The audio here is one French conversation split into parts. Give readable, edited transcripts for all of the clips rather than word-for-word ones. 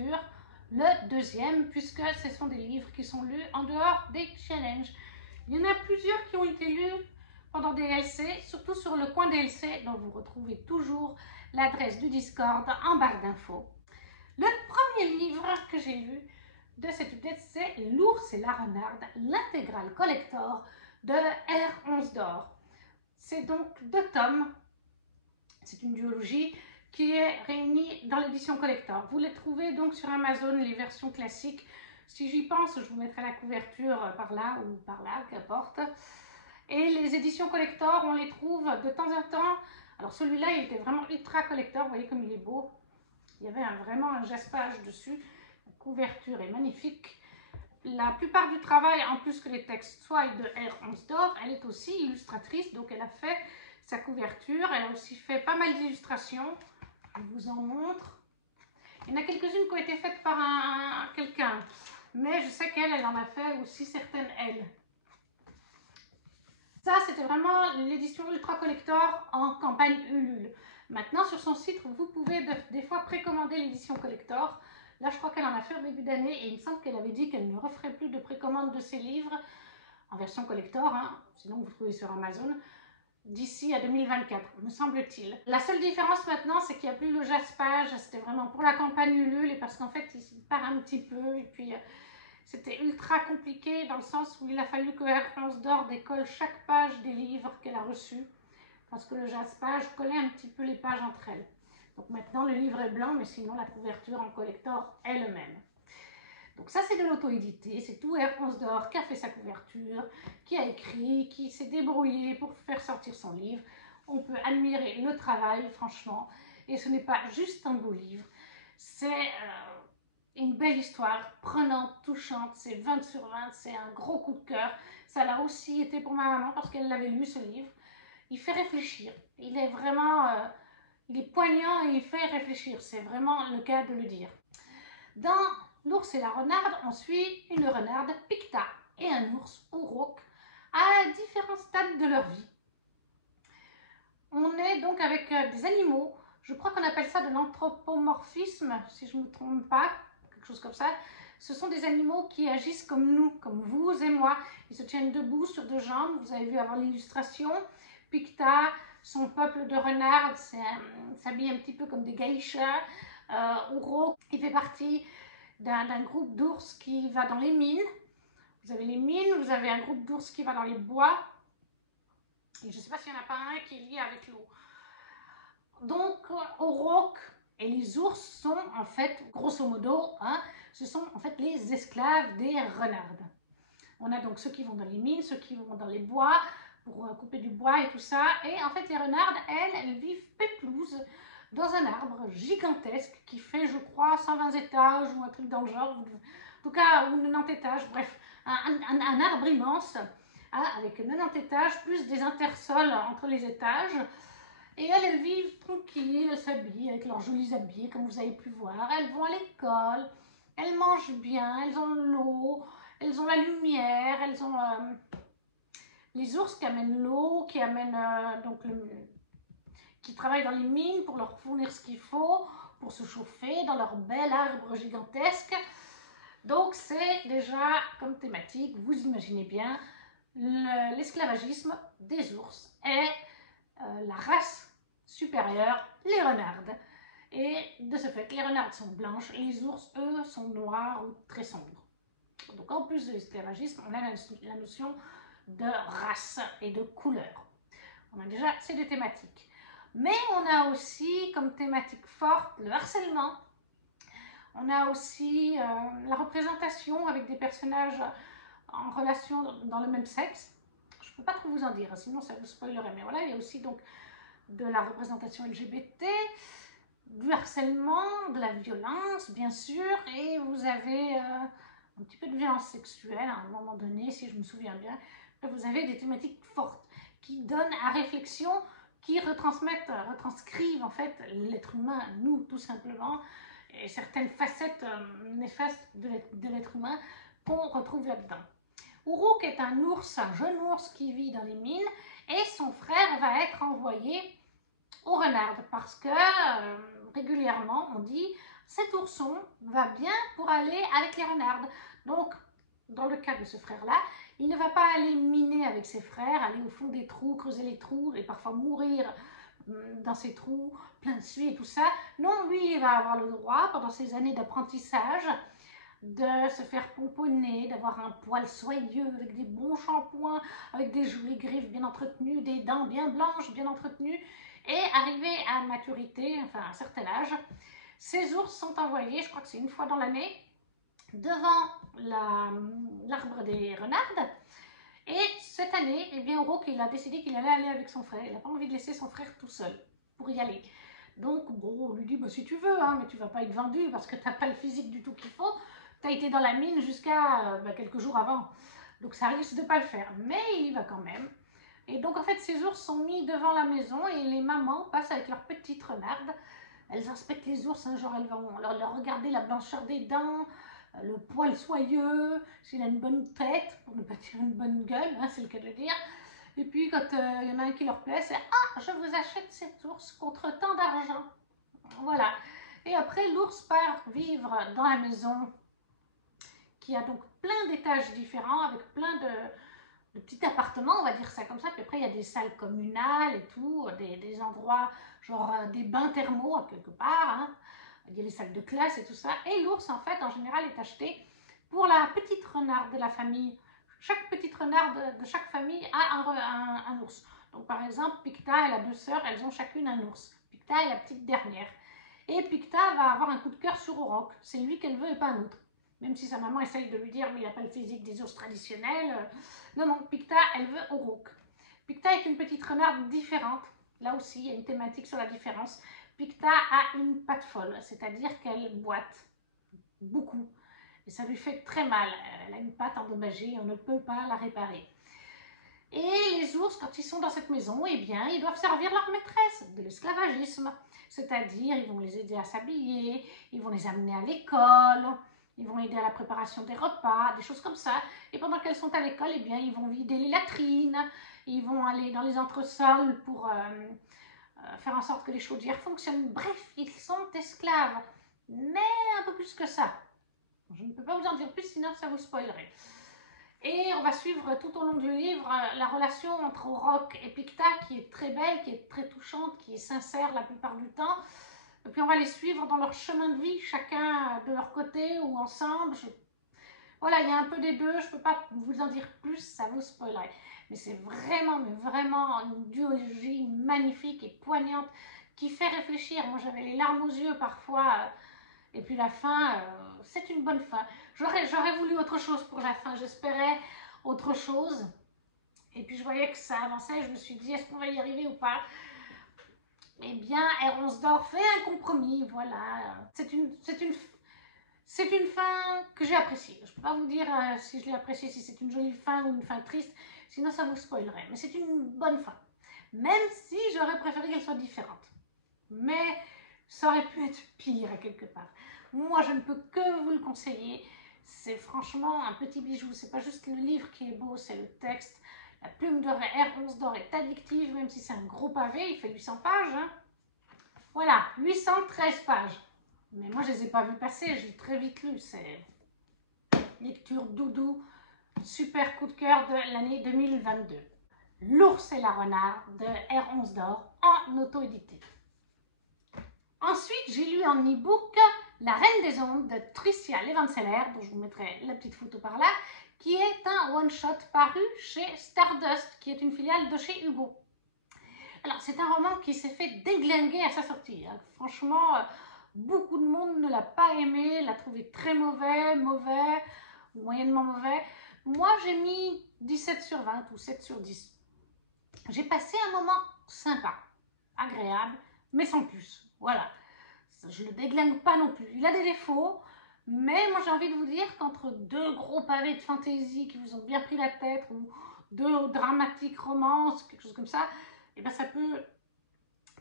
couverture le deuxième, puisque ce sont des livres qui sont lus en dehors des challenges. Il y en a plusieurs qui ont été lus pendant des LC, surtout sur le coin des LC, dont vous retrouvez toujours l'adresse du Discord en barre d'infos. Le premier livre que j'ai lu de cette update, c'est L'ours et la renarde, l'intégrale collector de R11 d'or. C'est donc 2 tomes, c'est une duologie qui est réunie dans l'édition collector. Vous les trouvez donc sur Amazon, les versions classiques. Si j'y pense, je vous mettrai la couverture par là ou par là, qu'importe. Et les éditions collector, on les trouve de temps en temps. Alors celui-là, il était vraiment ultra collector, vous voyez comme il est beau. Il y avait vraiment un jaspage dessus. La couverture est magnifique. La plupart du travail, en plus que les textes soient de R11 d'or, elle est aussi illustratrice, donc elle a fait sa couverture. Elle a aussi fait pas mal d'illustrations. Je vous en montre. Il y en a quelques-unes qui ont été faites par quelqu'un, mais je sais qu'elle, elle en a fait aussi certaines, elle. Ça, c'était vraiment l'édition Ultra Collector en campagne Ulule. Maintenant, sur son site, vous pouvez des fois précommander l'édition Collector. Là, je crois qu'elle en a fait au début d'année et il me semble qu'elle avait dit qu'elle ne referait plus de précommande de ses livres en version collector, hein, sinon vous trouvez sur Amazon, d'ici à 2024, me semble-t-il. La seule différence maintenant, c'est qu'il n'y a plus le jaspage. C'était vraiment pour la campagne Ulule et parce qu'en fait, il part un petit peu et puis c'était ultra compliqué dans le sens où il a fallu que R11 d'or décolle chaque page des livres qu'elle a reçus parce que le jaspage collait un petit peu les pages entre elles. Donc maintenant, le livre est blanc, mais sinon, la couverture en collector est le même. Donc ça, c'est de l'auto-édité. C'est tout R11 d'or qui a fait sa couverture, qui a écrit, qui s'est débrouillé pour faire sortir son livre. On peut admirer le travail, franchement. Et ce n'est pas juste un beau livre. C'est une belle histoire, prenante, touchante. C'est 20 sur 20. C'est un gros coup de cœur. Ça l'a aussi été pour ma maman parce qu'elle l'avait lu, ce livre. Il fait réfléchir. Il est vraiment... il est poignant et il fait réfléchir. C'est vraiment le cas de le dire. Dans L'ours et la renarde, on suit une renarde, Picta, et un ours, Uruk, à différents stades de leur vie. On est donc avec des animaux, je crois qu'on appelle ça de l'anthropomorphisme, si je ne me trompe pas, quelque chose comme ça. Ce sont des animaux qui agissent comme nous, comme vous et moi. Ils se tiennent debout sur 2 jambes, vous avez vu avant l'illustration. Picta, son peuple de renardes, s'habille un petit peu comme des geishas. Uruk, il fait partie d'un groupe d'ours qui va dans les mines. Vous avez les mines, vous avez un groupe d'ours qui va dans les bois. Et je ne sais pas s'il n'y en a pas un qui est lié avec l'eau. Donc, Uruk et les ours sont en fait, grosso modo, hein, ce sont en fait les esclaves des renardes. On a donc ceux qui vont dans les mines, ceux qui vont dans les bois pour couper du bois et tout ça. Et en fait, les renardes, elles vivent péplouses dans un arbre gigantesque qui fait, je crois, 120 étages ou un truc dans le genre, en tout cas, ou 90 étages, bref, un arbre immense, hein, avec 90 étages, plus des intersols entre les étages. Et elles vivent tranquilles, elles s'habillent avec leurs jolis habits, comme vous avez pu voir. Elles vont à l'école, elles mangent bien, elles ont l'eau, elles ont la lumière, elles ont les ours qui amènent l'eau, qui amènent qui travaillent dans les mines pour leur fournir ce qu'il faut, pour se chauffer dans leur bel arbre gigantesque. Donc c'est déjà comme thématique, vous imaginez bien, l'esclavagisme des ours et la race supérieure, les renardes. Et de ce fait, les renardes sont blanches, les ours, eux, sont noirs ou très sombres. Donc en plus de l'esclavagisme, on a la notion de race et de couleur. On a déjà ces 2 thématiques. Mais on a aussi comme thématique forte le harcèlement. On a aussi la représentation avec des personnages en relation dans le même sexe. Je ne peux pas trop vous en dire, sinon ça vous spoilerait. Mais voilà, il y a aussi donc de la représentation LGBT, du harcèlement, de la violence, bien sûr. Et vous avez un petit peu de violence sexuelle à un moment donné, si je me souviens bien. Vous avez des thématiques fortes qui donnent à réflexion, qui retranscrivent en fait l'être humain, nous tout simplement, et certaines facettes néfastes de l'être humain qu'on retrouve là-dedans. Uruk est un ours, un jeune ours qui vit dans les mines et son frère va être envoyé aux renardes parce que régulièrement on dit cet ourson va bien pour aller avec les renardes. Donc, dans le cas de ce frère-là, il ne va pas aller miner avec ses frères, aller au fond des trous, creuser les trous et parfois mourir dans ces trous, plein de suie et tout ça. Non, lui, il va avoir le droit, pendant ses années d'apprentissage, de se faire pomponner, d'avoir un poil soyeux, avec des bons shampoings, avec des jolies griffes bien entretenues, des dents bien blanches, bien entretenues, et arriver à maturité, enfin à un certain âge. Ces ours sont envoyés, je crois que c'est une fois dans l'année, devant l'arbre des renardes. Et cette année, eh bien, Roque, il a décidé qu'il allait aller avec son frère. Il n'a pas envie de laisser son frère tout seul pour y aller. Donc, bon, on lui dit, bah, si tu veux, hein, mais tu ne vas pas être vendu parce que tu n'as pas le physique du tout qu'il faut. Tu as été dans la mine jusqu'à quelques jours avant. Donc, ça risque de ne pas le faire. Mais il y va quand même. Et donc, en fait, ces ours sont mis devant la maison et les mamans passent avec leurs petites renardes. Elles inspectent les ours, hein, genre elles vont leur regarder la blancheur des dents, le poil soyeux, s'il a une bonne tête, pour ne pas dire une bonne gueule, hein, c'est le cas de le dire. Et puis quand il y en a un qui leur plaît, c'est « Ah, je vous achète cet ours contre tant d'argent ». Voilà. Et après, l'ours part vivre dans la maison qui a donc plein d'étages différents, avec plein de petits appartements, on va dire ça comme ça. Puis après, il y a des salles communales et tout, des endroits, genre des bains thermaux, quelque part, hein. Il y a les salles de classe et tout ça. Et l'ours, en fait, en général, est acheté pour la petite renarde de la famille. Chaque petite renarde de chaque famille a un ours. Donc, par exemple, Picta et la 2 sœurs, elles ont chacune un ours. Picta est la petite dernière. Et Picta va avoir un coup de cœur sur Auroch. C'est lui qu'elle veut et pas un autre. Même si sa maman essaye de lui dire, mais il n'a pas le physique des ours traditionnels. Non, non, Picta, elle veut Auroch. Picta est une petite renarde différente. Là aussi, il y a une thématique sur la différence. Picta a une patte folle, c'est-à-dire qu'elle boite beaucoup. Et ça lui fait très mal. Elle a une patte endommagée, on ne peut pas la réparer. Et les ours, quand ils sont dans cette maison, eh bien, ils doivent servir leur maîtresse, de l'esclavagisme. C'est-à-dire, ils vont les aider à s'habiller, ils vont les amener à l'école, ils vont aider à la préparation des repas, des choses comme ça. Et pendant qu'elles sont à l'école, eh bien, ils vont vider les latrines, ils vont aller dans les entresols pour faire en sorte que les chaudières fonctionnent. Bref, ils sont esclaves, mais un peu plus que ça. Je ne peux pas vous en dire plus, sinon ça vous spoilerait. Et on va suivre tout au long du livre la relation entre Auroch et Picta, qui est très belle, qui est très touchante, qui est sincère la plupart du temps. Et puis on va les suivre dans leur chemin de vie, chacun de leur côté ou ensemble. Voilà, il y a un peu des deux, je ne peux pas vous en dire plus, ça vous spoilerait. Mais c'est vraiment, mais vraiment une duologie magnifique et poignante qui fait réfléchir. Moi, j'avais les larmes aux yeux parfois. Et puis la fin, c'est une bonne fin. J'aurais voulu autre chose pour la fin. J'espérais autre chose. Et puis je voyais que ça avançait. Je me suis dit, est-ce qu'on va y arriver ou pas? Eh bien, Heronsdorf fait un compromis. Voilà. C'est une fin que j'ai appréciée. Je ne peux pas vous dire si je l'ai appréciée, si c'est une jolie fin ou une fin triste. Sinon, ça vous spoilerait. Mais c'est une bonne fin. Même si j'aurais préféré qu'elle soit différente. Mais ça aurait pu être pire à quelque part. Moi, je ne peux que vous le conseiller. C'est franchement un petit bijou. C'est pas juste le livre qui est beau, c'est le texte. La plume de Heronsdorf est addictive, même si c'est un gros pavé. Il fait 800 pages. Hein. Voilà, 813 pages. Mais moi, je ne les ai pas vus passer. J'ai très vite lu. C'est lecture doudou. Super coup de cœur de l'année 2022. L'ours et la renarde de Heronsdorf en auto-édité. Ensuite, j'ai lu en e-book La Reine des Ondes de Tricia Levenseller, dont je vous mettrai la petite photo par là, qui est un one-shot paru chez Stardust, qui est une filiale de chez Hugo. Alors, c'est un roman qui s'est fait déglinguer à sa sortie. Hein. Franchement, beaucoup de monde ne l'a pas aimé, l'a trouvé très mauvais, moyennement mauvais. Moi, j'ai mis 17 sur 20 ou 7 sur 10. J'ai passé un moment sympa, agréable, mais sans plus. Voilà, je ne le déglingue pas non plus. Il a des défauts, mais moi j'ai envie de vous dire qu'entre deux gros pavés de fantaisie qui vous ont bien pris la tête, ou deux dramatiques romances, quelque chose comme ça, et ben ça peut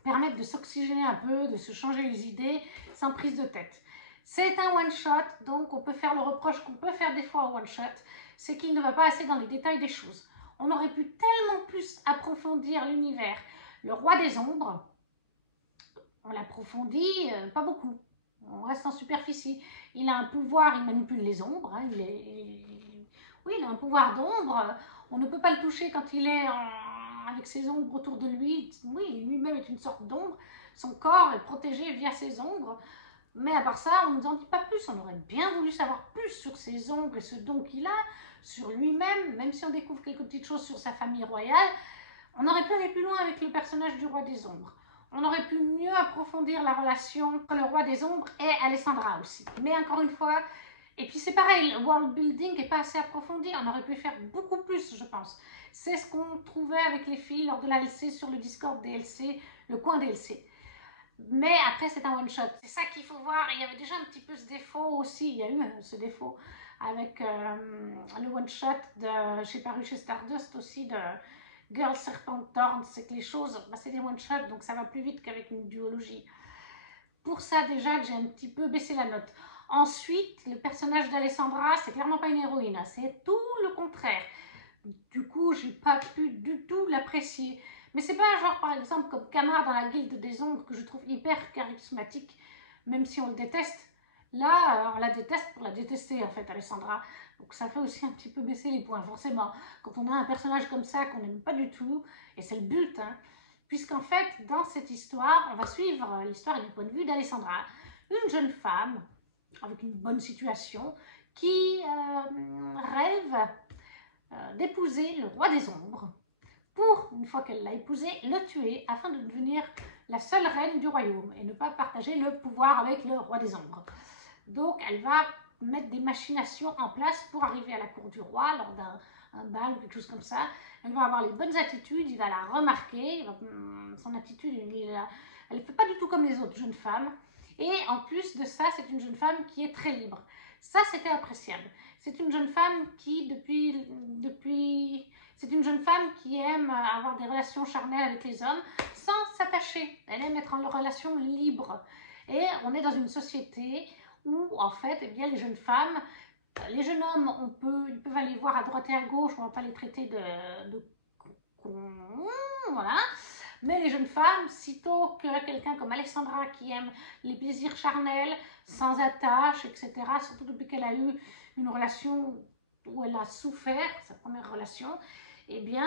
permettre de s'oxygéner un peu, de se changer les idées sans prise de tête. C'est un one-shot, donc on peut faire le reproche qu'on peut faire des fois au one-shot, c'est qu'il ne va pas assez dans les détails des choses. On aurait pu tellement plus approfondir l'univers. Le Roi des Ombres, on l'approfondit, pas beaucoup. On reste en superficie. Il a un pouvoir, il manipule les ombres. Hein, oui, il a un pouvoir d'ombre. On ne peut pas le toucher quand il est avec ses ombres autour de lui. Oui, lui-même est une sorte d'ombre. Son corps est protégé via ses ombres. Mais à part ça, on ne nous en dit pas plus. On aurait bien voulu savoir plus sur ses ombres et ce don qu'il a, sur lui-même, même si on découvre quelques petites choses sur sa famille royale. On aurait pu aller plus loin avec le personnage du roi des ombres. On aurait pu mieux approfondir la relation entre le roi des ombres et Alessandra aussi. Mais encore une fois, et puis c'est pareil, le world building n'est pas assez approfondi. On aurait pu faire beaucoup plus, je pense. C'est ce qu'on trouvait avec les filles lors de la LC sur le Discord DLC, le coin DLC. Mais après, c'est un one-shot. C'est ça qu'il faut voir. Il y avait déjà un petit peu ce défaut aussi. Il y a eu ce défaut avec le one-shot de chez paru chez Stardust aussi de Girl Serpent Thorn. C'est que les choses, c'est des one-shots, donc ça va plus vite qu'avec une duologie. Pour ça, déjà, j'ai un petit peu baissé la note. Ensuite, le personnage d'Alessandra, c'est clairement pas une héroïne. Hein. C'est tout le contraire. Du coup, j'ai pas pu du tout l'apprécier. Mais c'est pas un genre, par exemple, comme Camar dans la Guilde des Ombres, que je trouve hyper charismatique, même si on le déteste. Là, on la déteste pour la détester, en fait, Alessandra. Donc ça fait aussi un petit peu baisser les points, forcément. Quand on a un personnage comme ça qu'on n'aime pas du tout, et c'est le but, hein, puisqu'en fait, dans cette histoire, on va suivre l'histoire du point de vue d'Alessandra. Une jeune femme, avec une bonne situation, qui rêve d'épouser le roi des ombres pour, une fois qu'elle l'a épousé, le tuer afin de devenir la seule reine du royaume et ne pas partager le pouvoir avec le roi des ombres. Donc elle va mettre des machinations en place pour arriver à la cour du roi lors d'un bal ou quelque chose comme ça. Elle va avoir les bonnes attitudes, il va la remarquer, son attitude, elle ne fait pas du tout comme les autres jeunes femmes. Et en plus de ça, c'est une jeune femme qui est très libre. Ça, c'était appréciable. C'est une jeune femme qui, c'est une jeune femme qui aime avoir des relations charnelles avec les hommes sans s'attacher. Elle aime être en relation libre. Et on est dans une société où, en fait, eh bien, les jeunes femmes, les jeunes hommes, ils peuvent aller voir à droite et à gauche, on ne va pas les traiter de voilà. Mais les jeunes femmes, sitôt que quelqu'un comme Alessandra qui aime les plaisirs charnels, sans attache, etc., surtout depuis qu'elle a eu une relation où elle a souffert, sa première relation, eh bien,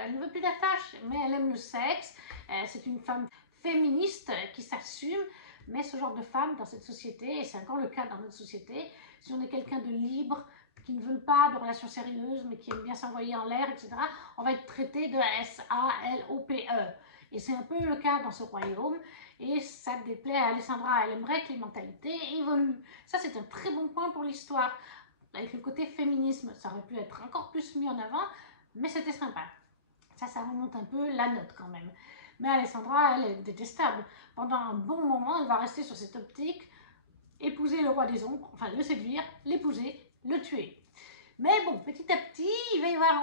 elle ne veut plus d'attache, mais elle aime le sexe. C'est une femme féministe qui s'assume, mais ce genre de femme dans cette société, et c'est encore le cas dans notre société, si on est quelqu'un de libre, qui ne veulent pas de relations sérieuses, mais qui aiment bien s'envoyer en l'air, etc., on va être traité de S-A-L-O-P-E. Et c'est un peu le cas dans ce royaume, et ça déplaît à Alessandra. Elle aimerait que les mentalités évoluent. Ça, c'est un très bon point pour l'histoire. Avec le côté féminisme, ça aurait pu être encore plus mis en avant, mais c'était sympa. Ça remonte un peu la note quand même. Mais Alessandra, elle est détestable. Pendant un bon moment, elle va rester sur cette optique, épouser le roi des ombres, enfin le séduire, l'épouser, le tuer. Mais bon, petit à petit,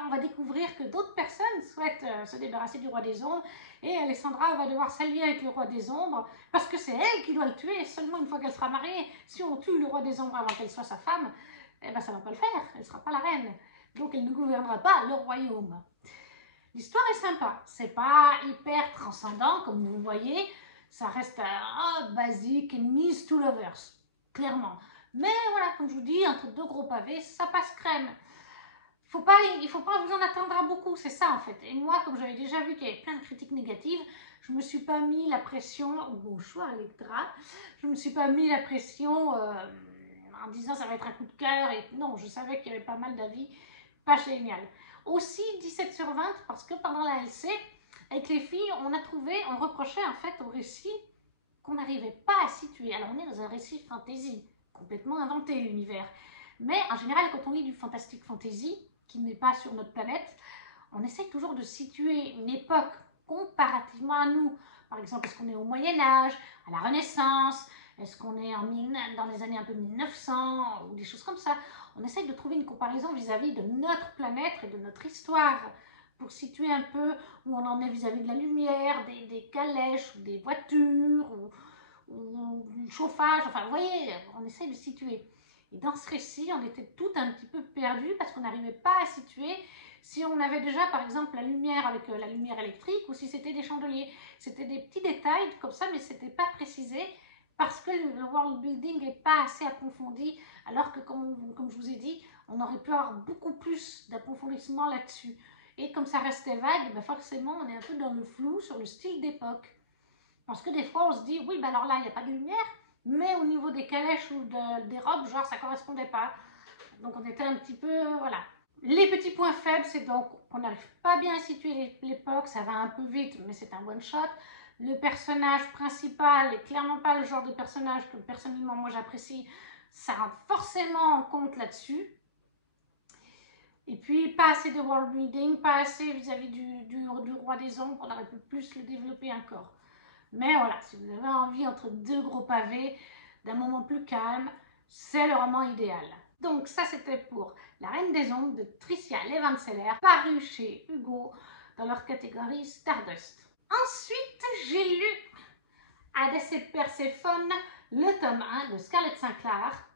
on va découvrir que d'autres personnes souhaitent se débarrasser du roi des ombres et Alessandra va devoir s'allier avec le roi des ombres parce que c'est elle qui doit le tuer seulement une fois qu'elle sera mariée. Si on tue le roi des ombres avant qu'elle soit sa femme, eh ben ça ne va pas le faire, elle ne sera pas la reine. Donc elle ne gouvernera pas le royaume. L'histoire est sympa, c'est pas hyper transcendant comme vous voyez, ça reste basique, enemies to lovers, clairement. Mais voilà, comme je vous dis, entre deux gros pavés, ça passe crème. Il ne faut pas vous en attendre à beaucoup, c'est ça en fait. Et moi, comme j'avais déjà vu qu'il y avait plein de critiques négatives, je ne me suis pas mis la pression, bon choix Electra, je ne me suis pas mis la pression en disant ça va être un coup de cœur. Et non, je savais qu'il y avait pas mal d'avis, pas génial. Aussi 17 sur 20 parce que pendant la LC, avec les filles, on reprochait en fait au récit qu'on n'arrivait pas à situer. Alors on est dans un récit fantasy, complètement inventé l'univers. Mais en général, quand on lit du fantastique fantasy, qui n'est pas sur notre planète, on essaye toujours de situer une époque comparativement à nous. Par exemple, est-ce qu'on est au Moyen-Âge, à la Renaissance, est-ce qu'on est dans les années un peu 1900, ou des choses comme ça. On essaye de trouver une comparaison vis-à-vis de notre planète et de notre histoire, pour situer un peu où on en est vis-à-vis de la lumière, des calèches, ou des voitures, ou du chauffage, enfin vous voyez, on essaye de situer. Et dans ce récit, on était tout un petit peu perdus parce qu'on n'arrivait pas à situer si on avait déjà par exemple la lumière avec la lumière électrique ou si c'était des chandeliers. C'était des petits détails comme ça, mais c'était pas précisé parce que le world building n'est pas assez approfondi, alors que comme je vous ai dit, on aurait pu avoir beaucoup plus d'approfondissement là-dessus. Et comme ça restait vague, ben forcément on est un peu dans le flou sur le style d'époque. Parce que des fois on se dit, oui, ben alors là il n'y a pas de lumière, mais au niveau des calèches ou des robes, genre ça ne correspondait pas. Donc on était un petit peu, voilà. Les petits points faibles, c'est donc on n'arrive pas bien à situer l'époque, ça va un peu vite, mais c'est un one shot. Le personnage principal n'est clairement pas le genre de personnage que personnellement moi j'apprécie, ça rentre forcément en compte là-dessus. Et puis pas assez de world building, pas assez vis-à-vis du roi des ombres, on aurait pu plus le développer encore. Mais voilà, si vous avez envie entre deux gros pavés, d'un moment plus calme, c'est le roman idéal. Donc ça c'était pour La Reine des Ombres de Tricia Levenseller, paru chez Hugo dans leur catégorie Stardust. Ensuite, j'ai lu Hadès et Perséphone, le tome 1 de Scarlett Sinclair,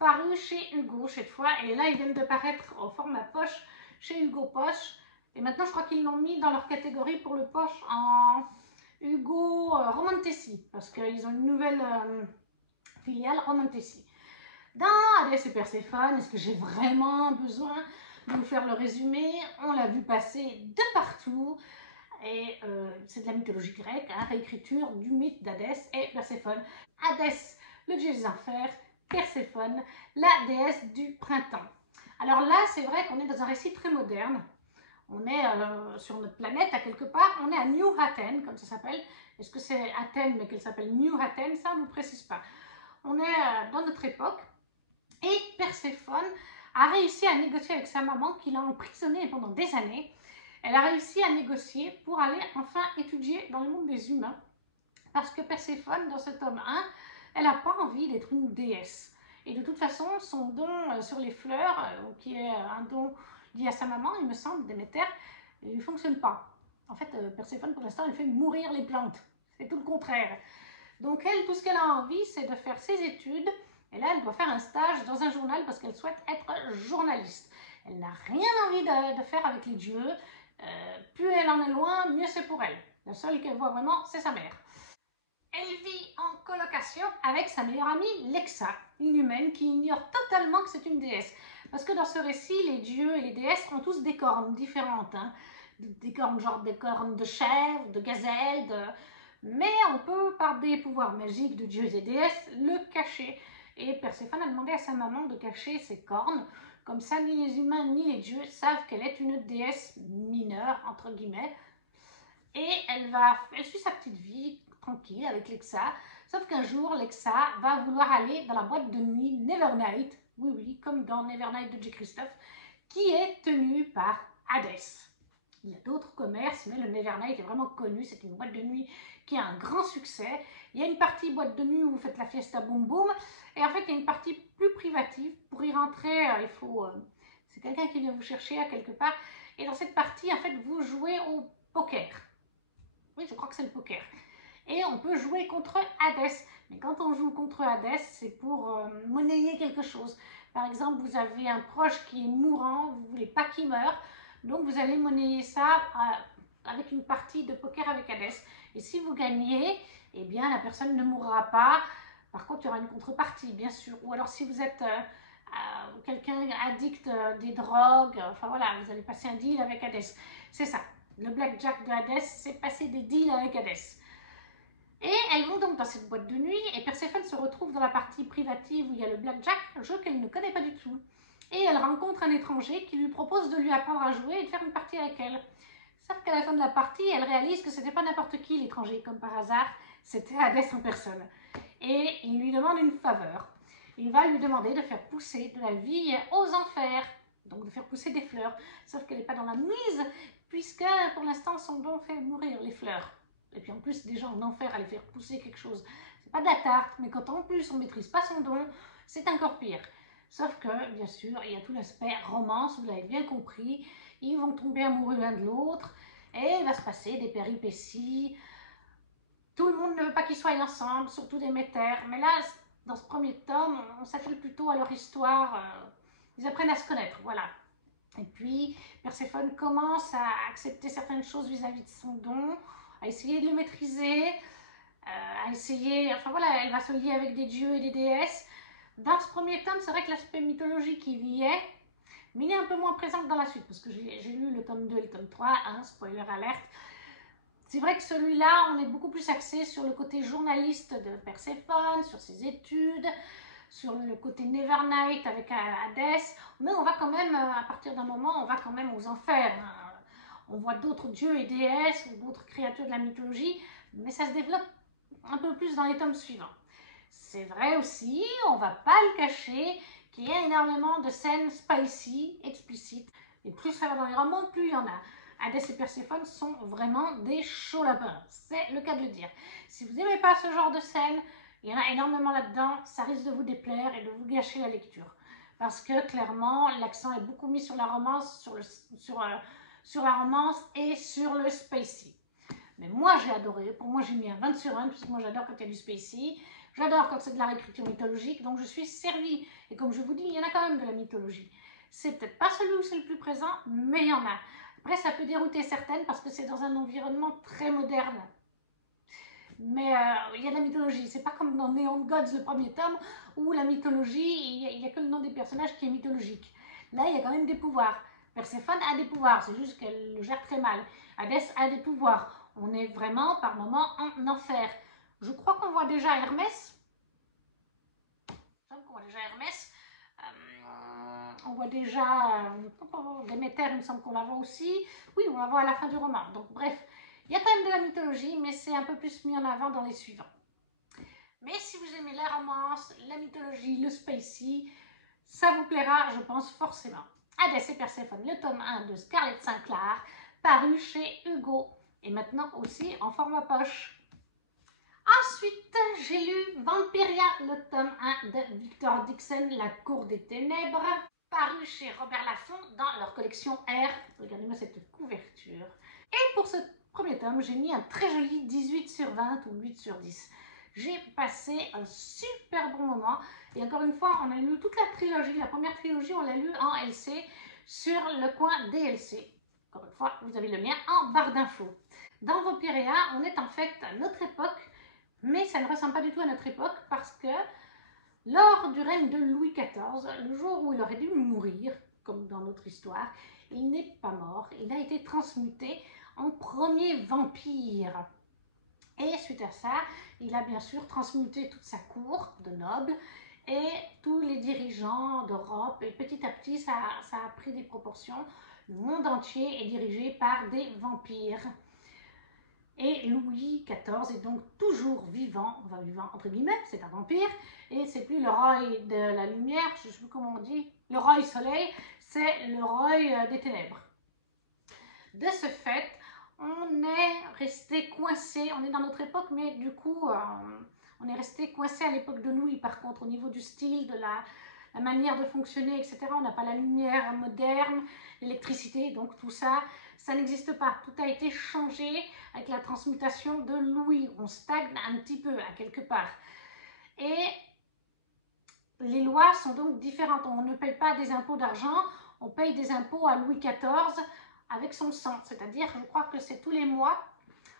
paru chez Hugo cette fois, et là ils viennent de paraître au format poche chez Hugo Poche, et maintenant je crois qu'ils l'ont mis dans leur catégorie pour le poche en Hugo Romantessi, parce qu'ils ont une nouvelle filiale Romantessi. Dans Hadès et Perséphone, est-ce que j'ai vraiment besoin de vous faire le résumé? On l'a vu passer de partout, et c'est de la mythologie grecque, hein, réécriture du mythe d'Hadès et Perséphone. Hadès, le dieu des enfers, Perséphone, la déesse du printemps. Alors là, c'est vrai qu'on est dans un récit très moderne. On est sur notre planète, à quelque part, on est à New Athènes, comme ça s'appelle. Est-ce que c'est Athènes, mais qu'elle s'appelle New Athènes? Ça, on ne nous précise pas. On est dans notre époque, et Perséphone a réussi à négocier avec sa maman, qui l'a emprisonnée pendant des années. Elle a réussi à négocier pour aller enfin étudier dans le monde des humains. Parce que Perséphone, dans ce tome 1, elle n'a pas envie d'être une déesse. Et de toute façon, son don sur les fleurs, qui est un don lié à sa maman, il me semble, Déméter, il ne fonctionne pas. En fait, Perséphone, pour l'instant, elle fait mourir les plantes. C'est tout le contraire. Donc elle, tout ce qu'elle a envie, c'est de faire ses études. Et là, elle doit faire un stage dans un journal parce qu'elle souhaite être journaliste. Elle n'a rien envie de faire avec les dieux. Plus elle en est loin, mieux c'est pour elle. La seule qu'elle voit vraiment, c'est sa mère. Elle vit en colocation avec sa meilleure amie Lexa, une humaine qui ignore totalement que c'est une déesse. Parce que dans ce récit, les dieux et les déesses ont tous des cornes différentes. Hein. Des cornes genre des cornes de chèvre, de gazelle, mais on peut, par des pouvoirs magiques de dieux et déesses, le cacher. Et Perséphone a demandé à sa maman de cacher ses cornes. Comme ça, ni les humains ni les dieux savent qu'elle est une déesse mineure, entre guillemets. Et elle suit sa petite vie tranquille avec Lexa. Sauf qu'un jour, Lexa va vouloir aller dans la boîte de nuit Nevernight. Oui, oui, comme dans Nevernight de J. Christophe, qui est tenue par Hadès. Il y a d'autres commerces, mais le Nevernight est vraiment connu. C'est une boîte de nuit qui a un grand succès. Il y a une partie boîte de nuit où vous faites la fiesta boum boum. Et en fait, il y a une partie plus privative. Pour y rentrer, il faut... c'est quelqu'un qui vient vous chercher à quelque part. Et dans cette partie, en fait, vous jouez au poker. Oui, je crois que c'est le poker. Et on peut jouer contre Hadès. Mais quand on joue contre Hadès, c'est pour monnayer quelque chose. Par exemple, vous avez un proche qui est mourant, vous ne voulez pas qu'il meure. Donc vous allez monnayer ça avec une partie de poker avec Hadès. Et si vous gagnez, eh bien la personne ne mourra pas. Par contre, il y aura une contrepartie, bien sûr. Ou alors si vous êtes quelqu'un addict des drogues, enfin voilà, vous allez passer un deal avec Hadès. C'est ça. Le blackjack de Hadès, c'est passer des deals avec Hadès. Et elles vont donc dans cette boîte de nuit et Perséphone se retrouve dans la partie privative où il y a le blackjack, un jeu qu'elle ne connaît pas du tout. Et elle rencontre un étranger qui lui propose de lui apprendre à jouer et de faire une partie avec elle. Sauf qu'à la fin de la partie, elle réalise que c'était pas n'importe qui l'étranger, comme par hasard, c'était Hadès en personne. Et il lui demande une faveur. Il va lui demander de faire pousser de la vie aux enfers, donc de faire pousser des fleurs. Sauf qu'elle n'est pas dans la mise, puisque pour l'instant son don fait mourir les fleurs. Et puis en plus, déjà en enfer, aller faire pousser quelque chose, c'est pas de la tarte, mais quand en plus on ne maîtrise pas son don, c'est encore pire. Sauf que, bien sûr, il y a tout l'aspect romance, vous l'avez bien compris, ils vont tomber amoureux l'un de l'autre, et il va se passer des péripéties. Tout le monde ne veut pas qu'ils soient ensemble, surtout Déméter, mais là, dans ce premier tome, on s'attelle plutôt à leur histoire, ils apprennent à se connaître, voilà. Et puis, Perséphone commence à accepter certaines choses vis-à-vis de son don, à essayer de le maîtriser. à essayer, enfin voilà, elle va se lier avec des dieux et des déesses. Dans ce premier tome, c'est vrai que l'aspect mythologique, il y est, mais il est un peu moins présent que dans la suite, parce que j'ai lu le tome 2 et le tome 3, hein, spoiler alerte. C'est vrai que celui-là, on est beaucoup plus axé sur le côté journaliste de Perséphone, sur ses études, sur le côté Nevernight avec Hadès, mais on va quand même, à partir d'un moment, on va quand même aux enfers. Hein. On voit d'autres dieux et déesses ou d'autres créatures de la mythologie, mais ça se développe un peu plus dans les tomes suivants. C'est vrai aussi, on va pas le cacher, qu'il y a énormément de scènes spicy, explicites, et plus ça va dans les romans, plus il y en a. Hadès et Perséphone sont vraiment des chauds lapins, c'est le cas de le dire. Si vous n'aimez pas ce genre de scène, il y en a énormément là-dedans, ça risque de vous déplaire et de vous gâcher la lecture. Parce que clairement, l'accent est beaucoup mis sur la romance, sur la romance et sur le spacey. Mais moi j'ai adoré, pour moi j'ai mis un 20 sur 1, puisque moi j'adore quand il y a du spacey, j'adore quand c'est de la réécriture mythologique, donc je suis servie. Et comme je vous dis, il y en a quand même de la mythologie. C'est peut-être pas celui où c'est le plus présent, mais il y en a. Après ça peut dérouter certaines parce que c'est dans un environnement très moderne. Mais il y a de la mythologie, c'est pas comme dans Neon Gods, le premier tome, où la mythologie, il n'y a que le nom des personnages qui est mythologique. Là, il y a quand même des pouvoirs. Perséphone a des pouvoirs, c'est juste qu'elle le gère très mal. Hadès a des pouvoirs. On est vraiment, par moments, en enfer. Je crois qu'on voit déjà Hermès. On voit déjà Déméter, il me semble qu'on la voit aussi. Oui, on la voit à la fin du roman. Donc, bref. Il y a quand même de la mythologie, mais c'est un peu plus mis en avant dans les suivants. Mais si vous aimez la romance, la mythologie, le spacey, ça vous plaira, je pense, forcément. Hadès et Perséphone, le tome 1 de Scarlett Sinclair, paru chez Hugo, et maintenant aussi en format poche. Ensuite, j'ai lu Vampiria, le tome 1 de Victor Dixon, La Cour des Ténèbres, paru chez Robert Laffont dans leur collection R. Regardez-moi cette couverture. Et pour ce premier tome, j'ai mis un très joli 18 sur 20 ou 8 sur 10. J'ai passé un super bon moment. Et encore une fois, on a lu toute la trilogie. La première trilogie, on l'a lu en LC sur le coin DLC. Encore une fois, vous avez le lien en barre d'infos. Dans Vampiria, on est en fait à notre époque, mais ça ne ressemble pas du tout à notre époque parce que lors du règne de Louis XIV, le jour où il aurait dû mourir, comme dans notre histoire, il n'est pas mort. Il a été transmuté en premier vampire. Et suite à ça, il a bien sûr transmuté toute sa cour de nobles et tous les dirigeants d'Europe. Et petit à petit, ça a pris des proportions. Le monde entier est dirigé par des vampires. Et Louis XIV est donc toujours vivant, enfin vivant entre guillemets, c'est un vampire, et c'est plus le roi de la lumière, je ne sais plus comment on dit, le roi soleil, c'est le roi des ténèbres. De ce fait, on est resté coincé, on est dans notre époque, mais du coup, on est resté coincé à l'époque de Louis, par contre, au niveau du style, de la manière de fonctionner, etc. On n'a pas la lumière moderne, l'électricité, donc tout ça, ça n'existe pas. Tout a été changé avec la transmutation de Louis. On stagne un petit peu, à quelque part. Et les lois sont donc différentes. On ne paye pas des impôts d'argent, on paye des impôts à Louis XIV avec son sang. C'est-à-dire, je crois que c'est tous les mois,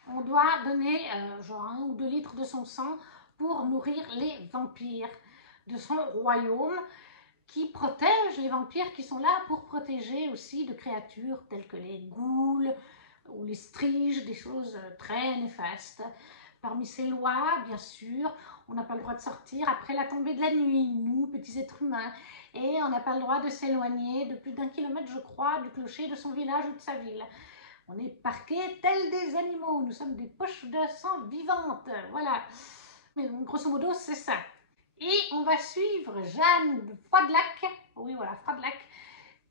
on doit donner genre 1 ou 2 litres de son sang pour nourrir les vampires de son royaume, qui protège les vampires, qui sont là pour protéger aussi de créatures telles que les ghouls ou les striges, des choses très néfastes. Parmi ces lois, bien sûr, on n'a pas le droit de sortir après la tombée de la nuit, nous, petits êtres humains, et on n'a pas le droit de s'éloigner de plus d'1 kilomètre, je crois, du clocher de son village ou de sa ville. On est parqués tels des animaux, nous sommes des poches de sang vivantes, voilà. Mais grosso modo, c'est ça. Et on va suivre Jeanne de Froidelac, oui voilà, Froidelac,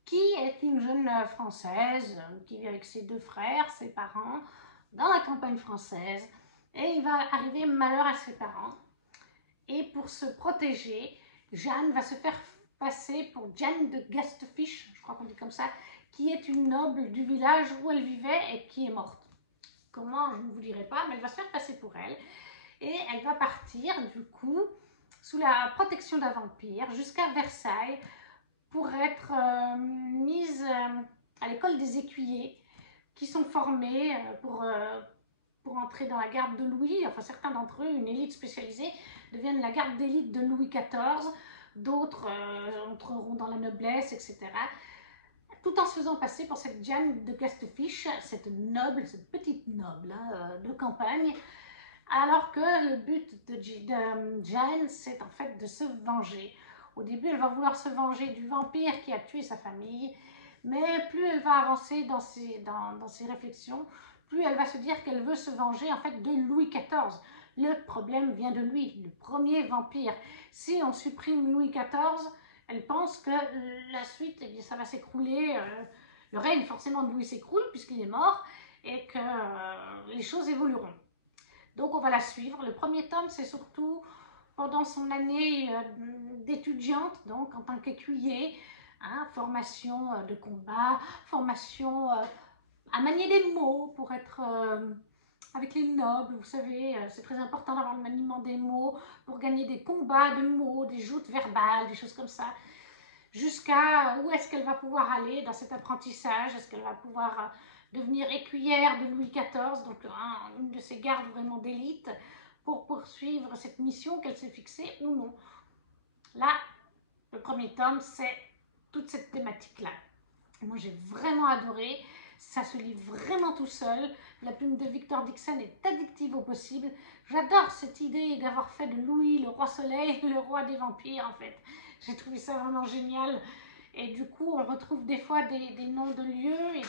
qui est une jeune Française qui vit avec ses 2 frères, ses parents, dans la campagne française. Et il va arriver malheur à ses parents. Et pour se protéger, Jeanne va se faire passer pour Jeanne de Gastfish, je crois qu'on dit comme ça, qui est une noble du village où elle vivait et qui est morte. Comment, je ne vous dirai pas, mais elle va se faire passer pour elle. Et elle va partir, du coup, sous la protection d'un vampire, jusqu'à Versailles, pour être mise à l'école des écuyers, qui sont formés pour pour entrer dans la garde de Louis. Enfin, certains d'entre eux, une élite spécialisée, deviennent la garde d'élite de Louis XIV. D'autres entreront dans la noblesse, etc. Tout en se faisant passer pour cette Jeanne de Castefiche, cette noble, cette petite noble de campagne. Alors que le but de Jeanne, c'est en fait de se venger. Au début, elle va vouloir se venger du vampire qui a tué sa famille, mais plus elle va avancer dans ses réflexions, plus elle va se dire qu'elle veut se venger en fait de Louis XIV. Le problème vient de lui, le premier vampire. Si on supprime Louis XIV, elle pense que la suite, eh bien, ça va s'écrouler. Le règne forcément de Louis s'écroule puisqu'il est mort et que les choses évolueront. Donc on va la suivre. Le premier tome, c'est surtout pendant son année d'étudiante, donc en tant qu'écuyer, hein, formation de combat, formation à manier des mots pour être avec les nobles. Vous savez, c'est très important d'avoir le maniement des mots pour gagner des combats de mots, des joutes verbales, des choses comme ça. Jusqu'à où est-ce qu'elle va pouvoir aller dans cet apprentissage? Est-ce qu'elle va pouvoir devenir écuyère de Louis XIV, donc une de ses gardes vraiment d'élite, pour poursuivre cette mission qu'elle s'est fixée ou non. Là, le premier tome, c'est toute cette thématique-là. Moi, j'ai vraiment adoré. Ça se lit vraiment tout seul. La plume de Victor Dixon est addictive au possible. J'adore cette idée d'avoir fait de Louis le roi soleil, le roi des vampires, en fait. J'ai trouvé ça vraiment génial. Et du coup, on retrouve des fois des noms de lieux et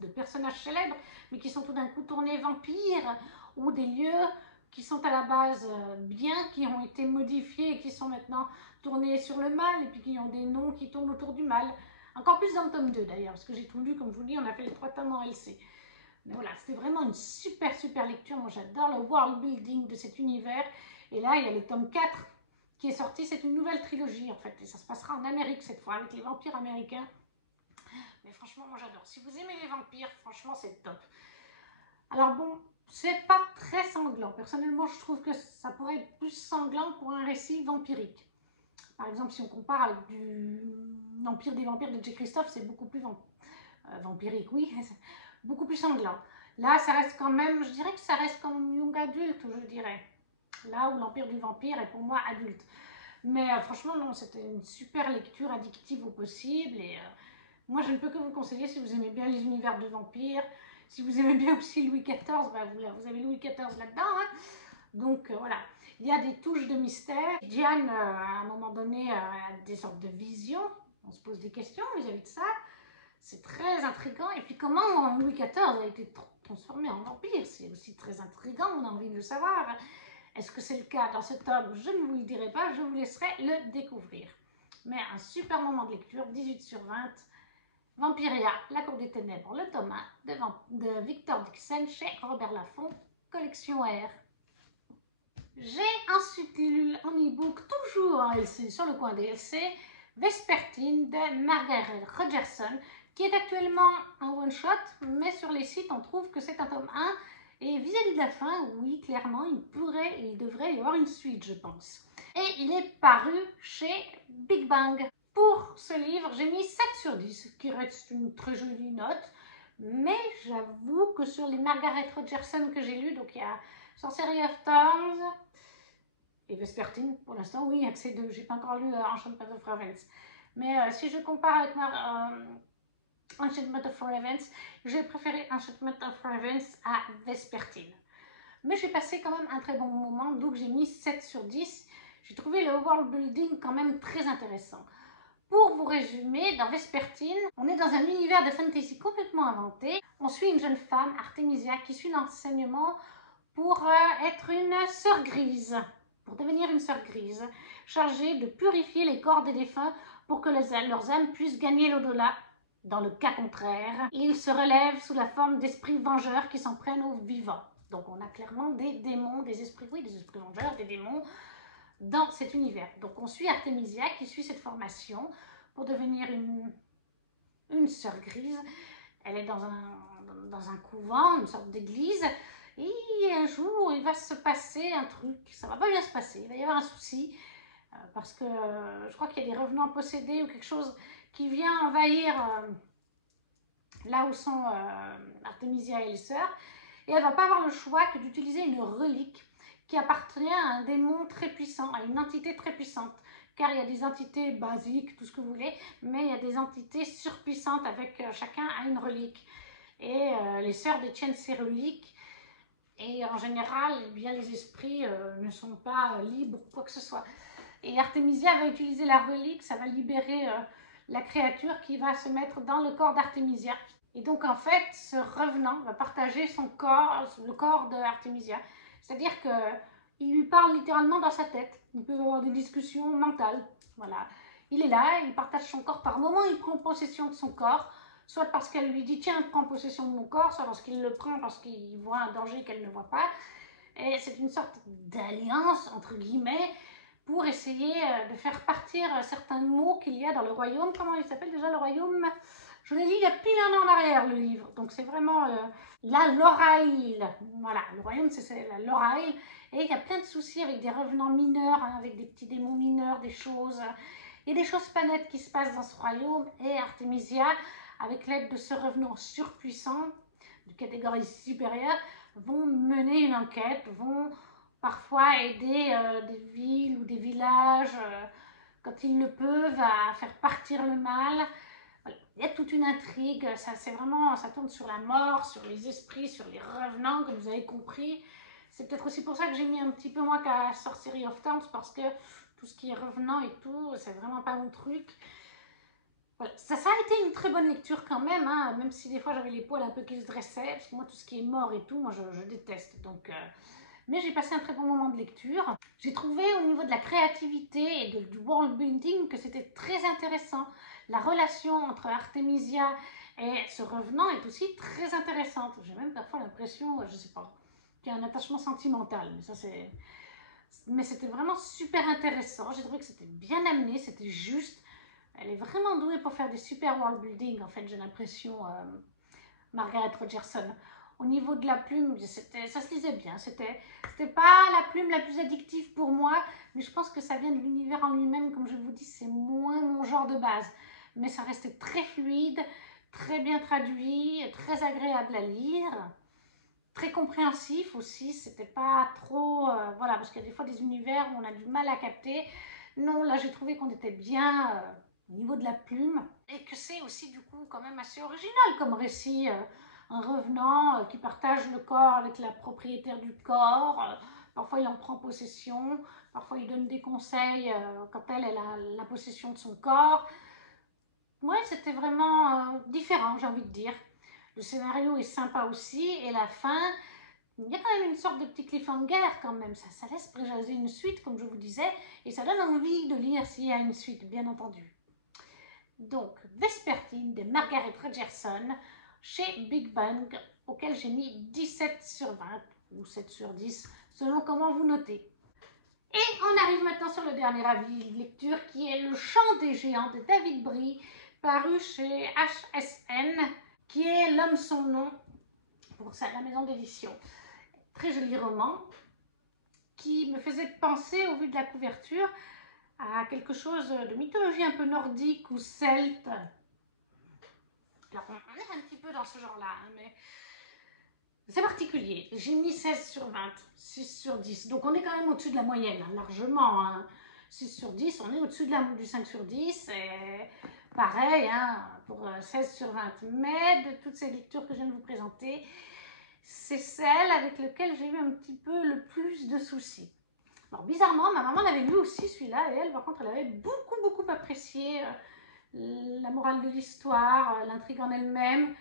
de personnages célèbres, mais qui sont tout d'un coup tournés vampires, ou des lieux qui sont à la base bien, qui ont été modifiés et qui sont maintenant tournés sur le mal, et puis qui ont des noms qui tournent autour du mal. Encore plus dans le tome 2 d'ailleurs, parce que j'ai tout lu, comme je vous dis, on a fait les 3 tomes en LC. Mais voilà, c'était vraiment une super lecture. Moi j'adore le world building de cet univers. Et là, il y a le tome 4 qui est sorti. C'est une nouvelle trilogie en fait. Et ça se passera en Amérique cette fois, avec les vampires américains. Mais franchement, moi j'adore. Si vous aimez les vampires, franchement, c'est top. Alors bon, c'est pas très sanglant. Personnellement, je trouve que ça pourrait être plus sanglant pour un récit vampirique. Par exemple, si on compare avec l'Empire des vampires de J. Christophe, c'est beaucoup plus vampirique, oui, beaucoup plus sanglant. Là, ça reste quand même, je dirais que ça reste comme young adulte, je dirais. Là où l'Empire du vampire est pour moi adulte. Mais franchement, non, c'était une super lecture addictive au possible. Et moi, je ne peux que vous conseiller si vous aimez bien les univers de vampires. Si vous aimez bien aussi Louis XIV, bah, vous avez Louis XIV là-dedans. Hein. Donc voilà, il y a des touches de mystère. Diane, à un moment donné, a des sortes de visions. On se pose des questions vis-à-vis de ça. C'est très intriguant. Et puis comment Louis XIV a été transformé en vampire, c'est aussi très intriguant, on a envie de le savoir. Est-ce que c'est le cas dans ce tome? Je ne vous le dirai pas, je vous laisserai le découvrir. Mais un super moment de lecture, 18 sur 20. Vampiria, la cour des ténèbres, le tome 1 de Victor Dixon chez Robert Laffont, collection R. J'ai ensuite lu en e-book, toujours en LC, sur le coin des LC, Vespertine de Margaret Rogerson, qui est actuellement un one-shot, mais sur les sites, on trouve que c'est un tome 1. Et vis-à-vis de la fin, oui, clairement, il devrait y avoir une suite, je pense. Et il est paru chez Big Bang. Pour ce livre, j'ai mis 7 sur 10, qui reste une très jolie note. Mais j'avoue que sur les Margaret Rogerson que j'ai lues, donc il y a Sorcery of Thorns et Vespertine, pour l'instant, oui, il n'y a que ces deux. Je n'ai pas encore lu Enchantment of Ravens. Mais si je compare avec Enchantment of Ravens, j'ai préféré Enchantment of Ravens à Vespertine. Mais j'ai passé quand même un très bon moment, donc j'ai mis 7 sur 10. J'ai trouvé le world building quand même très intéressant. Pour vous résumer, dans Vespertine, on est dans un univers de fantasy complètement inventé. On suit une jeune femme, Artemisia, qui suit l'enseignement pour être une sœur grise, pour devenir une sœur grise, chargée de purifier les corps des défunts pour que leurs âmes puissent gagner l'au-delà. Dans le cas contraire, ils se relèvent sous la forme d'esprits vengeurs qui s'en prennent aux vivants. Donc on a clairement des démons, des esprits, oui, des esprits vengeurs, des démons dans cet univers. Donc on suit Artemisia qui suit cette formation pour devenir une sœur grise. Elle est dans un couvent, une sorte d'église. Et un jour, il va se passer un truc, ça va pas bien se passer, il va y avoir un souci, parce que je crois qu'il y a des revenants possédés ou quelque chose qui vient envahir là où sont Artemisia et les sœurs. et elle ne va pas avoir le choix que d'utiliser une relique qui appartient à un démon très puissant, à une entité très puissante. Car il y a des entités basiques, tout ce que vous voulez, mais il y a des entités surpuissantes avec chacun a une relique. Et les sœurs détiennent ces reliques. Et en général, eh bien, les esprits ne sont pas libres ou quoi que ce soit. Et Artémisia va utiliser la relique, ça va libérer la créature qui va se mettre dans le corps d'Artémisia. Et donc en fait, ce revenant va partager son corps, le corps de Artémisia. C'est-à-dire qu'il lui parle littéralement dans sa tête. Ils peuvent avoir des discussions mentales. Voilà. Il est là, il partage son corps. Par moment, il prend possession de son corps, soit parce qu'elle lui dit « Tiens, prends possession de mon corps », soit parce qu'il le prend parce qu'il voit un danger qu'elle ne voit pas. Et c'est une sorte d'alliance, entre guillemets, pour essayer de faire partir certains mots qu'il y a dans le royaume. Comment il s'appelle déjà le royaume? Je l'ai lu il y a pile un an en arrière, le livre. Donc c'est vraiment la Loraïl. Voilà, le royaume c'est la Loraïl. Et il y a plein de soucis avec des revenants mineurs, hein, avec des petits démons mineurs, des choses. Il y a des choses pas nettes qui se passent dans ce royaume. Et Artémisia, avec l'aide de ce revenant surpuissant, de catégorie supérieure, vont mener une enquête, vont parfois aider des villes ou des villages, quand ils le peuvent, à faire partir le mal. Voilà. Il y a toute une intrigue, ça tourne sur la mort, sur les esprits, sur les revenants, comme vous avez compris. C'est peut-être aussi pour ça que j'ai mis un petit peu moins qu'à Sorcery of Towns, parce que tout ce qui est revenant et tout, c'est vraiment pas mon truc. Voilà. Ça a été une très bonne lecture quand même, hein, même si des fois j'avais les poils un peu qui se dressaient, parce que moi tout ce qui est mort et tout, moi je déteste. Donc, mais j'ai passé un très bon moment de lecture. J'ai trouvé au niveau de la créativité et du world building que c'était très intéressant. La relation entre Artémisia et ce revenant est aussi très intéressante. J'ai même parfois l'impression, je sais pas, qu'il y a un attachement sentimental, mais ça c'est... Mais c'était vraiment super intéressant. J'ai trouvé que c'était bien amené, c'était juste. Elle est vraiment douée pour faire des super world building, en fait, j'ai l'impression, Margaret Rogerson. Au niveau de la plume, ça se lisait bien. C'était pas la plume la plus addictive pour moi, mais je pense que ça vient de l'univers en lui-même. Comme je vous dis, c'est moins mon genre de base. Mais ça restait très fluide, très bien traduit, très agréable à lire, très compréhensif aussi. C'était pas trop... voilà, parce qu'il y a des fois des univers où on a du mal à capter. Non, là, j'ai trouvé qu'on était bien au niveau de la plume. Et que c'est aussi, du coup, quand même assez original comme récit. Un revenant qui partage le corps avec la propriétaire du corps. Parfois, il en prend possession. Parfois, il donne des conseils quand elle a la possession de son corps. Ouais, c'était vraiment différent, j'ai envie de dire. Le scénario est sympa aussi. Et la fin, il y a quand même une sorte de petit cliffhanger quand même. Ça laisse présager une suite, comme je vous disais. Et ça donne envie de lire s'il y a une suite, bien entendu. Donc, Vespertine de Margaret Rogerson chez Big Bang, auquel j'ai mis 17 sur 20 ou 7 sur 10, selon comment vous notez. Et on arrive maintenant sur le dernier avis de lecture qui est Le Chant des Géants de David Brie, paru chez HSN, qui est L'Homme son nom, pour ça, la maison d'édition. Très joli roman qui me faisait penser, au vu de la couverture, à quelque chose de mythologie un peu nordique ou celte. Alors, on est un petit peu dans ce genre-là, hein, mais c'est particulier. J'ai mis 16 sur 20, 6 sur 10. Donc, on est quand même au-dessus de la moyenne, hein, largement. Hein. 6 sur 10, on est au-dessus du 5 sur 10. Et pareil, hein, pour 16 sur 20. Mais de toutes ces lectures que je viens de vous présenter, c'est celle avec laquelle j'ai eu un petit peu le plus de soucis. Alors, bizarrement, ma maman l'avait lu aussi, celui-là, et elle, par contre, elle avait beaucoup apprécié la morale de l'histoire, l'intrigue en elle-même.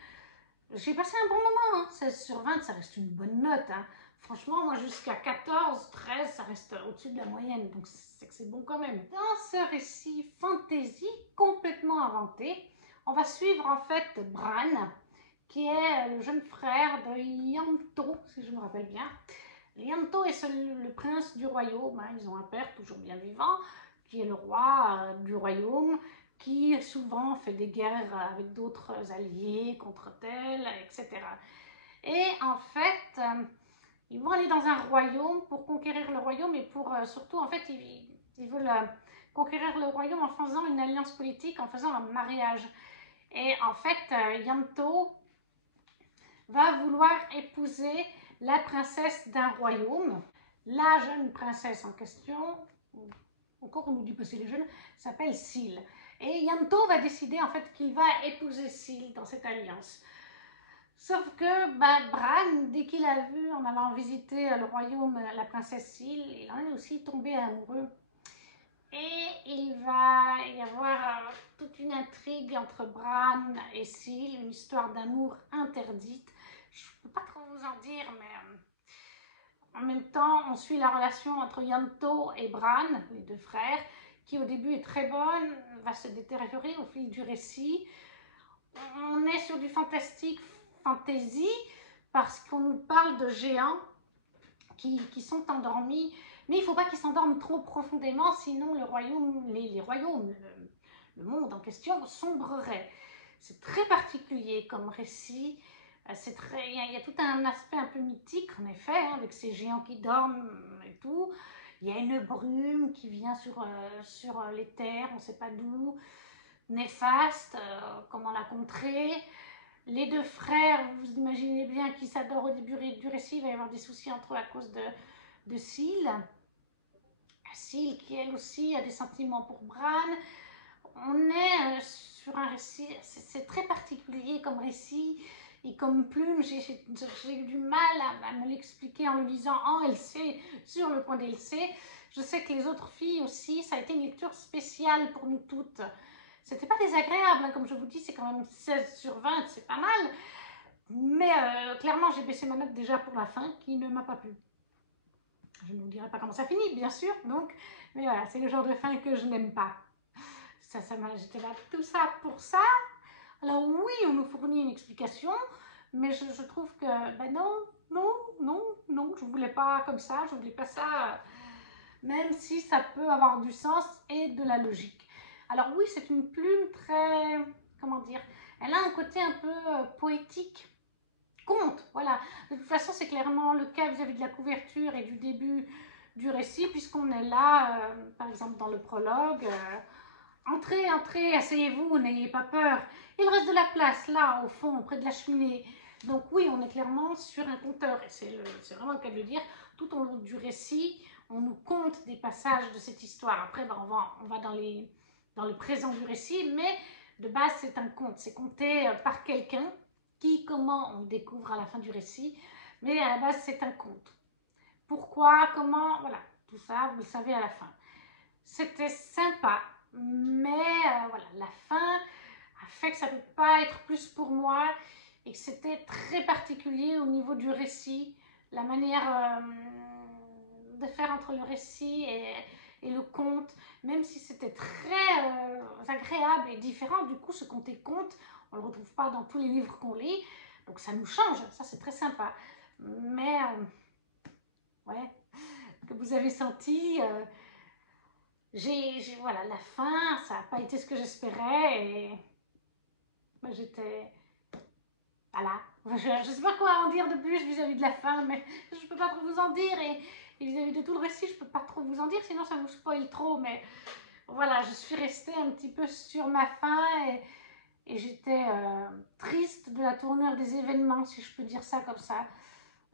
J'ai passé un bon moment, hein. 16 sur 20, ça reste une bonne note. Hein. Franchement, moi, jusqu'à 14, 13, ça reste au-dessus de la moyenne, donc c'est que c'est bon quand même. Dans ce récit fantasy complètement inventé, on va suivre en fait Bran, qui est le jeune frère de Ianto, si je me rappelle bien. Ianto est le prince du royaume, hein. Ils ont un père toujours bien vivant, qui est le roi du royaume, qui souvent fait des guerres avec d'autres alliés contre tel, etc. Et en fait, ils vont aller dans un royaume pour conquérir le royaume et pour surtout, en fait, ils veulent conquérir le royaume en faisant une alliance politique, en faisant un mariage. Et en fait, Ianto va vouloir épouser la princesse d'un royaume. La jeune princesse en question, encore on nous dit que c'est les jeunes, s'appelle Syl. Et Ianto va décider en fait qu'il va épouser Syl dans cette alliance. Sauf que Bran, dès qu'il a vu en allant visiter le royaume la princesse Syl, il en est aussi tombé amoureux. Et il va y avoir toute une intrigue entre Bran et Syl, une histoire d'amour interdite. Je ne peux pas trop vous en dire, mais en même temps, on suit la relation entre Ianto et Bran, les deux frères, qui au début est très bonne, va se détériorer au fil du récit. On est sur du fantastique, fantasy, parce qu'on nous parle de géants qui sont endormis. Mais il ne faut pas qu'ils s'endorment trop profondément, sinon le royaume, les royaumes, le monde en question sombrerait. C'est très particulier comme récit. Il y a tout un aspect un peu mythique, en effet, hein, avec ces géants qui dorment et tout. Il y a une brume qui vient sur les terres, on ne sait pas d'où, néfaste, comment la contrer. Les deux frères, vous imaginez bien qu'ils s'adorent au début du récit, il va y avoir des soucis entre eux à cause de Syl. Syl qui elle aussi a des sentiments pour Bran. On est sur un récit, c'est très particulier comme récit et comme plume, j'ai eu du mal à me l'expliquer en le lisant en LC, sur le point d'LC. Je sais que les autres filles aussi, ça a été une lecture spéciale pour nous toutes. C'était pas désagréable, hein, comme je vous dis, c'est quand même 16 sur 20, c'est pas mal. Mais clairement, j'ai baissé ma note déjà pour la fin, qui ne m'a pas plu. Je ne vous dirai pas comment ça finit, bien sûr, donc, mais voilà, c'est le genre de fin que je n'aime pas. J'étais là, tout ça pour ça. Alors oui, on nous fournit une explication, mais je trouve que, non, je ne voulais pas comme ça, je ne voulais pas ça, même si ça peut avoir du sens et de la logique. Alors oui, c'est une plume très, comment dire, elle a un côté un peu poétique, conte, voilà. De toute façon, c'est clairement le cas vis-à-vis de la couverture et du début du récit, puisqu'on est là, par exemple dans le prologue, entrez, entrez, asseyez-vous, n'ayez pas peur. Il reste de la place là, au fond, près de la cheminée. Donc oui, on est clairement sur un conteur, et c'est vraiment le cas de le dire, tout au long du récit, on nous conte des passages de cette histoire. Après, on va dans le présent du récit, mais de base, c'est un conte. C'est conté par quelqu'un qui, comment, on découvre à la fin du récit, mais à la base, c'est un conte. Pourquoi, comment, voilà, tout ça, vous le savez à la fin. C'était sympa, mais voilà, la fin a fait que ça ne peut pas être plus pour moi et que c'était très particulier au niveau du récit, la manière de faire entre le récit et le conte, même si c'était très agréable et différent. Du coup, ce conte et conte, on ne le retrouve pas dans tous les livres qu'on lit, donc ça nous change, ça c'est très sympa. Mais, ouais, que vous avez senti... voilà, la fin, ça n'a pas été ce que j'espérais et j'étais, voilà, je ne sais pas quoi en dire de plus vis-à-vis de la fin, mais je ne peux pas trop vous en dire et vis-à-vis de tout le récit, je ne peux pas trop vous en dire, sinon ça vous spoil trop, mais voilà, je suis restée un petit peu sur ma fin et j'étais triste de la tournure des événements, si je peux dire ça comme ça.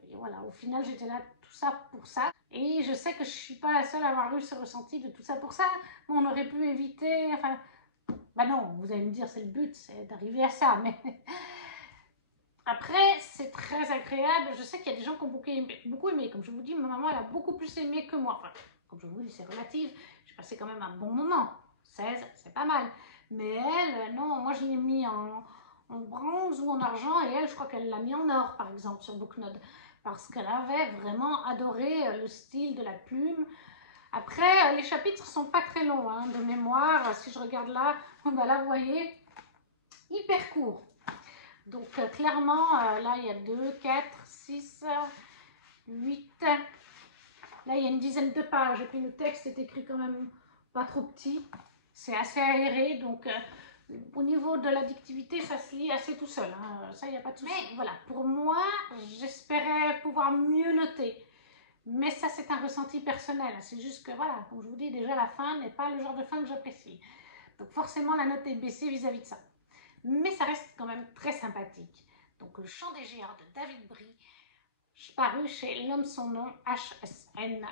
Et voilà, au final, j'étais là, tout ça pour ça. Et je sais que je ne suis pas la seule à avoir eu ce ressenti de tout ça pour ça. On aurait pu éviter, enfin, non, vous allez me dire, c'est le but, c'est d'arriver à ça, mais après, c'est très agréable. Je sais qu'il y a des gens qui ont beaucoup aimé. Comme je vous dis, ma maman, elle a beaucoup plus aimé que moi. Enfin, comme je vous dis, c'est relatif. J'ai passé quand même un bon moment. 16, c'est pas mal. Mais elle, non, moi, je l'ai mis en bronze ou en argent. Et elle, je crois qu'elle l'a mis en or, par exemple, sur Booknode. Parce qu'elle avait vraiment adoré le style de la plume. Après, les chapitres sont pas très longs, hein, de mémoire. Si je regarde là, là, vous voyez, hyper court. Donc, clairement, là, il y a 2, 4, 6, 8. Là, il y a une dizaine de pages. Et puis, le texte est écrit quand même pas trop petit. C'est assez aéré. Donc, au niveau de l'addictivité, ça se lit assez tout seul. Hein. Ça, il n'y a pas de souci. Mais voilà, pour moi, j'espérais pouvoir mieux noter. Mais ça, c'est un ressenti personnel. C'est juste que, voilà, comme je vous dis, déjà, la fin n'est pas le genre de fin que j'apprécie. Donc, forcément, la note est baissée vis-à-vis de ça. Mais ça reste quand même très sympathique. Donc, Le Chant des Géants de David Brie. paru chez L'Homme Son Nom, HSN,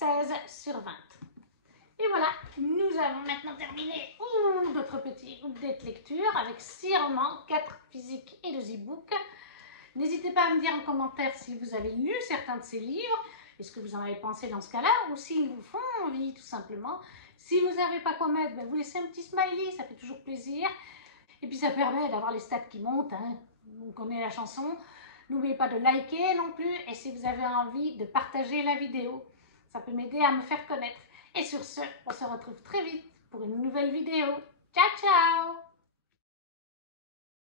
16/20. Et voilà, nous avons maintenant terminé notre petit update lecture avec 6 romans, 4 physiques et 2 e-books. N'hésitez pas à me dire en commentaire si vous avez lu certains de ces livres et ce que vous en avez pensé dans ce cas-là, ou s'ils vous font envie tout simplement. Si vous n'avez pas quoi mettre, vous laissez un petit smiley, ça fait toujours plaisir. Et puis ça permet d'avoir les stats qui montent, hein. On connaît la chanson. N'oubliez pas de liker non plus, et si vous avez envie de partager la vidéo, ça peut m'aider à me faire connaître. Et sur ce, on se retrouve très vite pour une nouvelle vidéo. Ciao, ciao!